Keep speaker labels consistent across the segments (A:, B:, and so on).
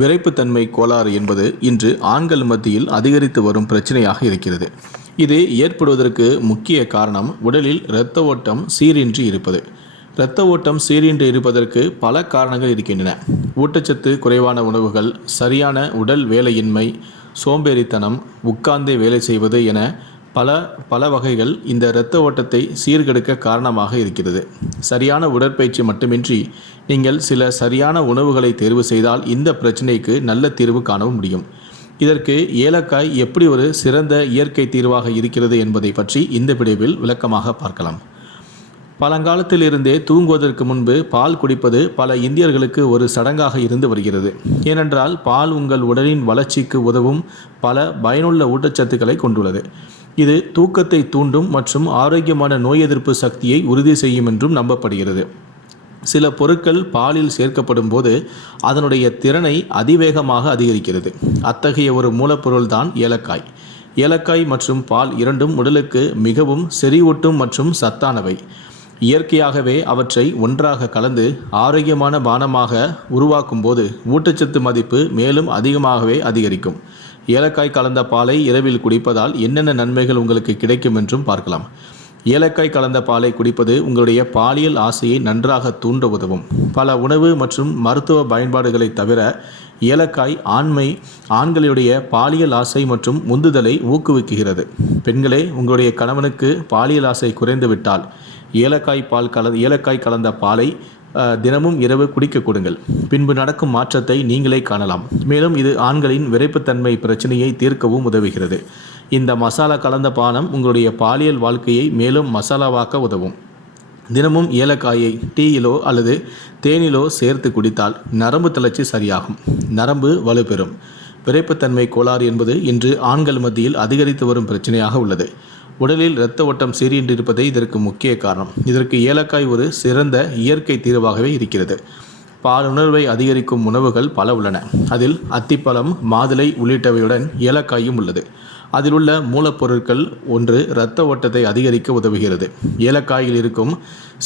A: விரைப்புத்தன்மை கோளாறு என்பது இன்று ஆண்கள் மத்தியில் அதிகரித்து வரும் பிரச்சனையாக இருக்கிறது. இது ஏற்படுவதற்கு முக்கிய காரணம் உடலில் இரத்த ஓட்டம் சீரின்றி இருப்பது. இரத்த ஓட்டம் சீரின்றி இருப்பதற்கு பல காரணங்கள் இருக்கின்றன. ஊட்டச்சத்து குறைவான உணவுகள் சரியான உடல் வேலையின்மை சோம்பேறித்தனம் உட்கார்ந்தே வேலை செய்வது என பல பல வகைகள் இந்த இரத்த ஓட்டத்தை சீர்கெடுக்க காரணமாக இருக்கிறது. சரியான உடற்பயிற்சி மட்டுமின்றி நீங்கள் சில சரியான உணவுகளை தேர்வு செய்தால் இந்த பிரச்சனைக்கு நல்ல தீர்வு காணவும் முடியும். இதற்கு ஏலக்காய் எப்படி ஒரு சிறந்த இயற்கை தீர்வாக இருக்கிறது என்பதை பற்றி இந்த பிடிவில் விளக்கமாக பார்க்கலாம். பழங்காலத்திலிருந்தே தூங்குவதற்கு முன்பு பால் குடிப்பது பல இந்தியர்களுக்கு ஒரு சடங்காக இருந்து வருகிறது. ஏனென்றால் பால் உங்கள் உடலின் வளர்ச்சிக்கு உதவும் பல பயனுள்ள ஊட்டச்சத்துக்களை கொண்டுள்ளது. இது தூக்கத்தை தூண்டும் மற்றும் ஆரோக்கியமான நோய் எதிர்ப்பு சக்தியை உறுதி செய்யும் என்றும் நம்பப்படுகிறது. சில பொருட்கள் பாலில் சேர்க்கப்படும் போது அதனுடைய திறனை அதிவேகமாக அதிகரிக்கிறது. அத்தகைய ஒரு மூலப்பொருள்தான் ஏலக்காய். ஏலக்காய் மற்றும் பால் இரண்டும் உடலுக்கு மிகவும் செறிவூட்டும் மற்றும் சத்தானவை. இயற்கையாகவே அவற்றை ஒன்றாக கலந்து ஆரோக்கியமான பானமாக உருவாக்கும் போது ஊட்டச்சத்து மதிப்பு மேலும் அதிகமாகவே அதிகரிக்கும். ஏலக்காய் கலந்த பாலை இரவில் குடிப்பதால் என்னென்ன நன்மைகள் உங்களுக்கு கிடைக்கும் என்றும் பார்க்கலாம். ஏலக்காய் கலந்த பாலை குடிப்பது உங்களுடைய பாலியல் ஆசையை நன்றாக தூண்ட உதவும். பல உணவு மற்றும் மருத்துவ பயன்பாடுகளை தவிர ஏலக்காய் ஆண்மை ஆண்களுடைய பாலியல் ஆசை மற்றும் உந்துதலை ஊக்குவிக்குகிறது. பெண்களே உங்களுடைய கணவனுக்கு பாலியல் ஆசை குறைந்துவிட்டால் ஏலக்காய் பால் கல ஏலக்காய் கலந்த பாலை தினமும் இரவு குடிக்க கொடுங்கள். பின்பு நடக்கும் மாற்றத்தை நீங்களே காணலாம். மேலும் இது ஆண்களின் விரைப்புத்தன்மை பிரச்சனையை தீர்க்கவும் உதவுகிறது. இந்த மசாலா கலந்த பானம் உங்களுடைய பாலியல் வாழ்க்கையை மேலும் மசாலாவாக்க உதவும். தினமும் ஏலக்காயை டீயிலோ அல்லது தேனிலோ சேர்த்து குடித்தால் நரம்பு தளர்ச்சி சரியாகும். நரம்பு வலுப்பெறும். விரைப்புத்தன்மை கோளாறு என்பது இன்று ஆண்கள் மத்தியில் அதிகரித்து வரும் பிரச்சனையாக உள்ளது. உடலில் இரத்த ஓட்டம் சீரின்றி இருப்பதே இதற்கு முக்கிய காரணம். இதற்கு ஏலக்காய் ஒரு சிறந்த இயற்கை தீர்வாகவே இருக்கிறது. பாலுணர்வை அதிகரிக்கும் உணவுகள் பல உள்ளன. அதில் அத்திப்பழம் மாதுளை உள்ளிட்டவையுடன் ஏலக்காயும் உள்ளது. அதில் உள்ள மூலப்பொருட்கள் ஒன்று இரத்த ஓட்டத்தை அதிகரிக்க உதவுகிறது. ஏலக்காயில் இருக்கும்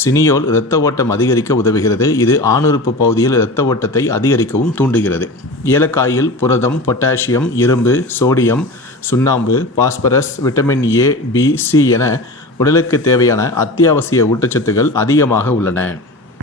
A: சினியோல் இரத்த ஓட்டம் அதிகரிக்க உதவுகிறது. இது ஆணுறுப்பு பகுதியில் இரத்த ஓட்டத்தை அதிகரிக்கவும் தூண்டுகிறது. ஏலக்காயில் புரதம் பொட்டாசியம் இரும்பு சோடியம் சுண்ணாம்பு phosphorus vitamin A B C என உடலுக்கு தேவையான அத்தியாவசிய ஊட்டச்சத்துக்கள் அதிகமாக உள்ளன.